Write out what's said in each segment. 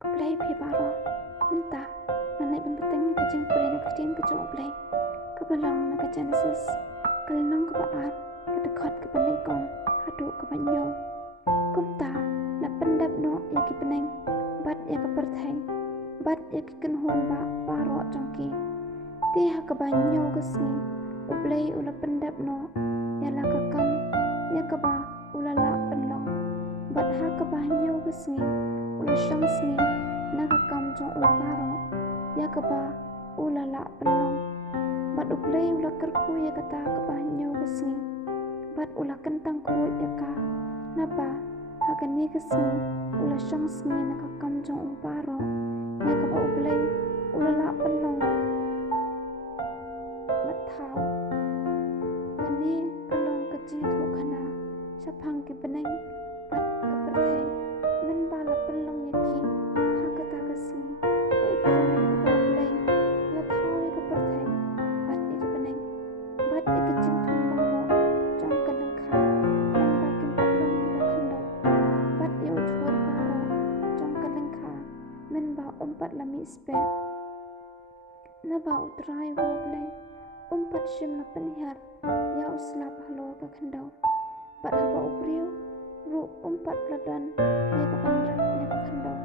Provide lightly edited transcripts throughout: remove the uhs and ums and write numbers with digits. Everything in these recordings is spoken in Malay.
play phi baro minta nanai penting kecing play nak kecing kecong play kebalong nak Genesis kalnong ke baat ke dekat ke peningkong hadu ke banyo kumta na pendap no ya ki peneng bat ya ke perthai bat ya ki kenhun ba baro jongki ti ha ke banyo ke sni uplay ula pendap no ya la ke kam ya ke ba ula la penlong bat ha ke banyo ke sni ula shang sni na ke kam jong u baro ya ke ba ula la penlong bat uplay ula kerku ya kata ke banyo ke sni bat ula kentang ku ya ka napa akan ni ke sni ula shang sni na ke kam jong u baro ya ke ba uplay ula la penlong bat thau kani kalong ke ji thu khana sapang ke peneng bat ke perthai men ba la penlong ya ki ha ke ta ke sni uplay ke uplay la thau ya ke perthai bat ya ke peneng bat ya ke jing thum baro jong ke leng kha men ba kim penlong ya ke khandau bat ya uthur baro jong ke leng kha men ba umpat la mi spe na ba utrai wo play umpat shim la penhiar ya uslap halo ke khandau bat ha ba upriu ru umpat ladan ya ke pandra ya ke khandau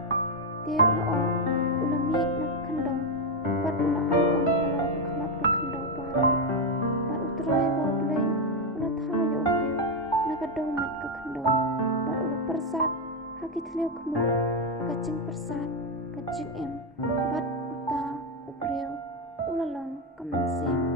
te ula ula mi na ke khandau bat ula ai halo ke khamat ke khandau baro bat utrai wo play ula thau ya upriu na ke domet ke khandau bat ula persat haki thleu khmu kacing persat kacing em bat uta upriu ula long kaman sim